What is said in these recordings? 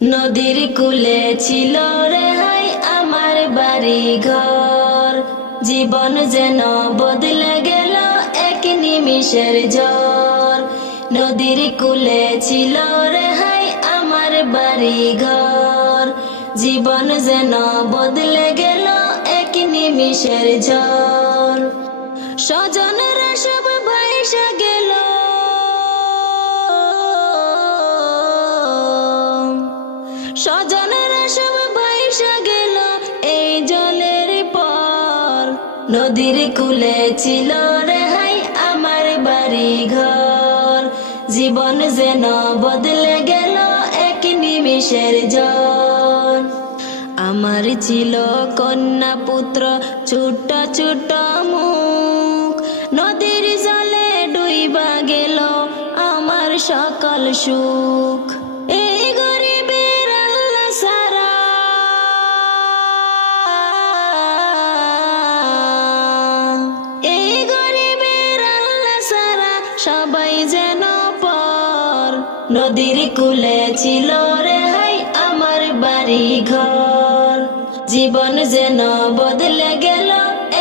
নদীর কূলে ছিল রে হাই আমার বাড়ি ঘর, জীবন যেন বদলে গেল এক নিমিষের ঝড়। নদীর কূলে ছিল রে হাই আমার বাড়ি ঘর, জীবন যেন বদলে গেল এক নিমিষের ঝড়। স্বজনরা সব ভাইসা গেল, স্বজনরা সব ভাইসা গেল এই জলের পর। নদীর কূলে ছিল রে হাই আমার বাড়ি ঘর, জীবন যেন বদলে গেল এক নিমিষের ঝড়। আমার ছিল কন্যা পুত্র ছোট ছোট মুখ, নদীর জলে ডুইবা গেল আমার সকল সুখ। এই গরিবের আল্লাহ সারা, এই গরিবের আল্লাহ সারা সবাই যেন পর। নদীর কূলে ছিল রে হাই আমার বাড়ি ঘর, জীবন যেন বদলে গেল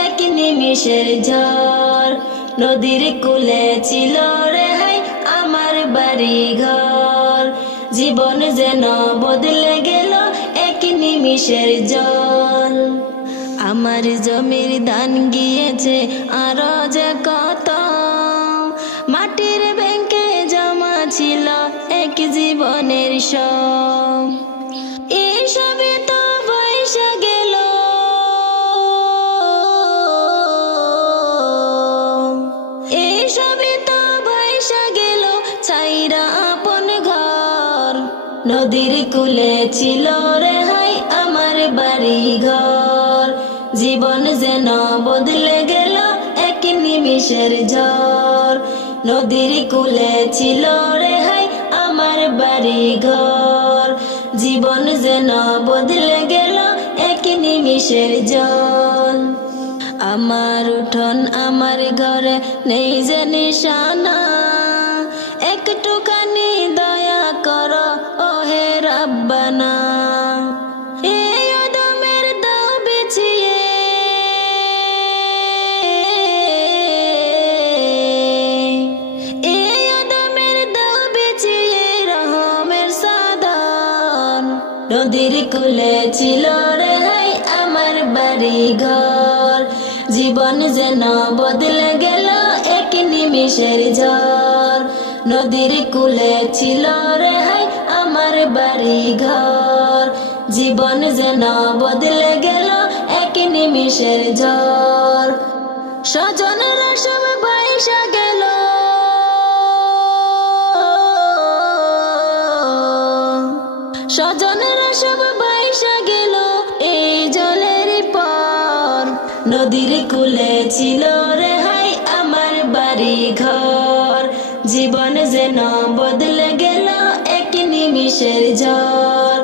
এক নিমিষের ঝড়। নদীর কূলে ছিল রে হাই আমার বাড়ি ঘর, জীবন যেন বদলে গেল এক নিমিষের জল। আমার জমির ধান গিয়েছে আরো যে কত, মাটির ব্যাংকে জমা ছিল এক জীবনের সব। এই সবে তো বৈশা গেল, এই সবে তো বৈশা গেল ছাইরা আপন ঘর। নদীর কূলে ছিল রে হাই আমার বাড়ি ঘর, জীবন যেন বদলে গেল এক নিমিষের ঝড়। নদীর কূলে ছিল রে হাই আমার বাড়ি ঘর, জীবন যেন বদলে গেল এক নিমিষের জল। আমার উঠোন আমার ঘরে নেই যে নিশানা, একটুখানি দয়া করো ও হে রাব্বানা। এই অদমের দাও বিছিয়ে, এই অদমের দাও বিছিয়ে রহমের সাদর। নদীর কূলে ছিল রে হাই আমার বাড়ি ঘর, জীবন যেন বদলে গেল এক নিমিষের ঝড়। নদীর কূলে ছিল রে হাই আমার বাড়ি ঘর, জীবন যেন বদলে গেল এক নিমিষের ঝড়। স্বজনরা সব ভাইসা গেল, স্বজনরা সব ভাইসা গেল এই জলের পর। নদীর কূলে ছিল রে হাই আমার বাড়ি ঘর, জীবন যেন বদলে গেল এক নিমিষের ঝড়।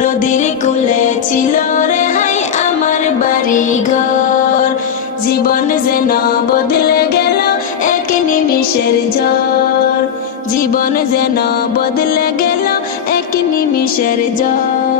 নদীর কূলে ছিল রে হাই আমার বাড়ি ঘর, জীবন যেন বদলে গেল এক নিমিষের ঝড়। জীবন যেন বদলে গেল এক নিমিষের ঝড়।